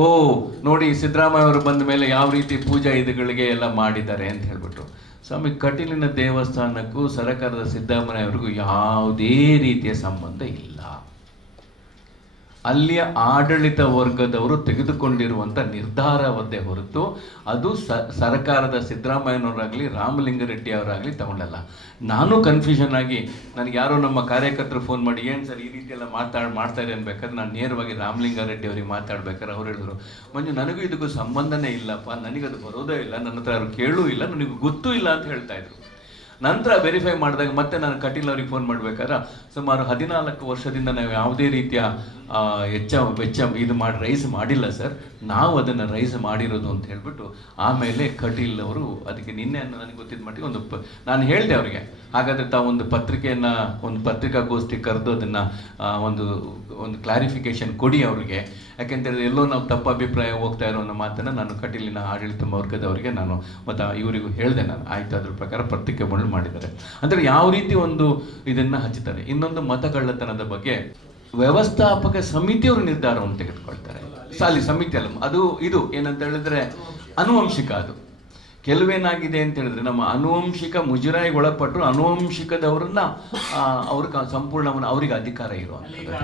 ಓ ನೋಡಿ ಸಿದ್ದರಾಮಯ್ಯ ಅವರು ಬಂದ ಮೇಲೆ ಯಾವ ರೀತಿ ಪೂಜಾ ಇದುಗಳಿಗೆ ಎಲ್ಲ ಮಾಡಿದ್ದಾರೆ ಅಂತ ಹೇಳ್ಬಿಟ್ಟು. ಸ್ವಾಮಿ, ಕಟೀಲಿನ ದೇವಸ್ಥಾನಕ್ಕೂ ಸರಕಾರದ ಸಿದ್ದರಾಮಯ್ಯ ಯಾವುದೇ ರೀತಿಯ ಸಂಬಂಧ ಇಲ್ಲ. ಅಲ್ಲಿಯ ಆಡಳಿತ ವರ್ಗದವರು ತೆಗೆದುಕೊಂಡಿರುವಂಥ ನಿರ್ಧಾರವದ್ದೇ ಹೊರತು ಅದು ಸರ್ಕಾರದ ಸಿದ್ದರಾಮಯ್ಯನವರಾಗಲಿ ರಾಮಲಿಂಗಾರೆಡ್ಡಿ ಅವರಾಗಲಿ ತಗೊಂಡಲ್ಲ. ನಾನು ಕನ್ಫ್ಯೂಷನ್ ಆಗಿ ನನಗೆ ಯಾರೋ ನಮ್ಮ ಕಾರ್ಯಕರ್ತರು ಫೋನ್ ಮಾಡಿ ಏನು ಸರ್ ಈ ರೀತಿ ಎಲ್ಲ ಮಾಡ್ತಾರೆ ಅನ್ಬೇಕಾದ್ರೆ ನಾನು ನೇರವಾಗಿ ರಾಮಲಿಂಗಾರೆಡ್ಡಿ ಅವರಿಗೆ ಮಾತಾಡ್ಬೇಕಾದ್ರೆ ಅವ್ರು ಹೇಳಿದ್ರು, ಮಂಜು ನನಗೂ ಇದಕ್ಕೂ ಸಂಬಂಧನೇ ಇಲ್ಲಪ್ಪ, ನನಗದು ಬರೋದೇ ಇಲ್ಲ, ನನ್ನ ಹತ್ರ ಅವ್ರು ಕೇಳೂ ಇಲ್ಲ, ನನಗೆ ಗೊತ್ತೂ ಇಲ್ಲ ಅಂತ ಹೇಳ್ತಾ ಇದ್ರು. ನಂತರ ವೆರಿಫೈ ಮಾಡಿದಾಗ ಮತ್ತೆ ನಾನು ಕಟೀಲ್ ಅವ್ರಿಗೆ ಫೋನ್ ಮಾಡಬೇಕಾದ್ರೆ ಸುಮಾರು 14 ವರ್ಷದಿಂದ ನಾವು ಯಾವುದೇ ರೀತಿಯ ವೆಚ್ಚ ಇದು ರೈಸ್ ಮಾಡಿಲ್ಲ ಸರ್, ನಾವು ಅದನ್ನು ರೈಸ್ ಮಾಡಿರೋದು ಅಂತ ಹೇಳ್ಬಿಟ್ಟು ಆಮೇಲೆ ಕಟೀಲ್ ಅವರು ಅದಕ್ಕೆ ನಿನ್ನೆ ನನಗೆ ಗೊತ್ತಿದ್ದ ಮಟ್ಟಿಗೆ ನಾನು ಹೇಳಿದೆ ಅವರಿಗೆ, ಹಾಗಾದರೆ ತಾವು ಒಂದು ಪತ್ರಿಕಾಗೋಷ್ಠಿ ಕರೆದು ಅದನ್ನು ಒಂದು ಕ್ಲಾರಿಫಿಕೇಶನ್ ಕೊಡಿ ಅವರಿಗೆ, ಯಾಕೆಂತೇಳಿದ್ರೆ ಎಲ್ಲೋ ನಾವು ತಪ್ಪು ಅಭಿಪ್ರಾಯ ಹೋಗ್ತಾ ಇರೋ ಅನ್ನೋ ಮಾತನ್ನು ನಾನು ಕಟೀಲಿನ ಆಡಳಿತ ವರ್ಗದವರಿಗೆ ನಾನು ಮತ್ತು ಇವರಿಗೂ ಹೇಳಿದೆ. ನಾನು ಆಯ್ತು, ಅದ್ರ ಪ್ರಕಾರ ಪತ್ರಿಕೆಗಳು ಮಾಡಿದ್ದಾರೆ ಅಂದರೆ ಯಾವ ರೀತಿ ಇದನ್ನು ಹಚ್ಚುತ್ತಾರೆ. ಇನ್ನೊಂದು ಮತಕಳ್ಳತನದ ಬಗ್ಗೆ ವ್ಯವಸ್ಥಾಪಕ ಸಮಿತಿಯವರು ನಿರ್ಧಾರವನ್ನು ತೆಗೆದುಕೊಳ್ತಾರೆ. ಸಮಿತಿ ಅಲ್ಲ, ಇದು ಏನಂತ ಹೇಳಿದ್ರೆ ಅನುವಂಶಿಕ. ಅದು ಕೆಲವೇನಾಗಿದೆ ಅಂತ ಹೇಳಿದ್ರೆ ನಮ್ಮ ಅನುವಂಶಿಕ ಮುಜರಾಯಿಗೆ ಒಳಪಟ್ಟರು ಅನುವಂಶಿಕದವ್ರನ್ನ ಅವ್ರಿಗೆ ಸಂಪೂರ್ಣವನ್ನು ಅವರಿಗೆ ಅಧಿಕಾರ ಇರುವಂಥದ್ದು.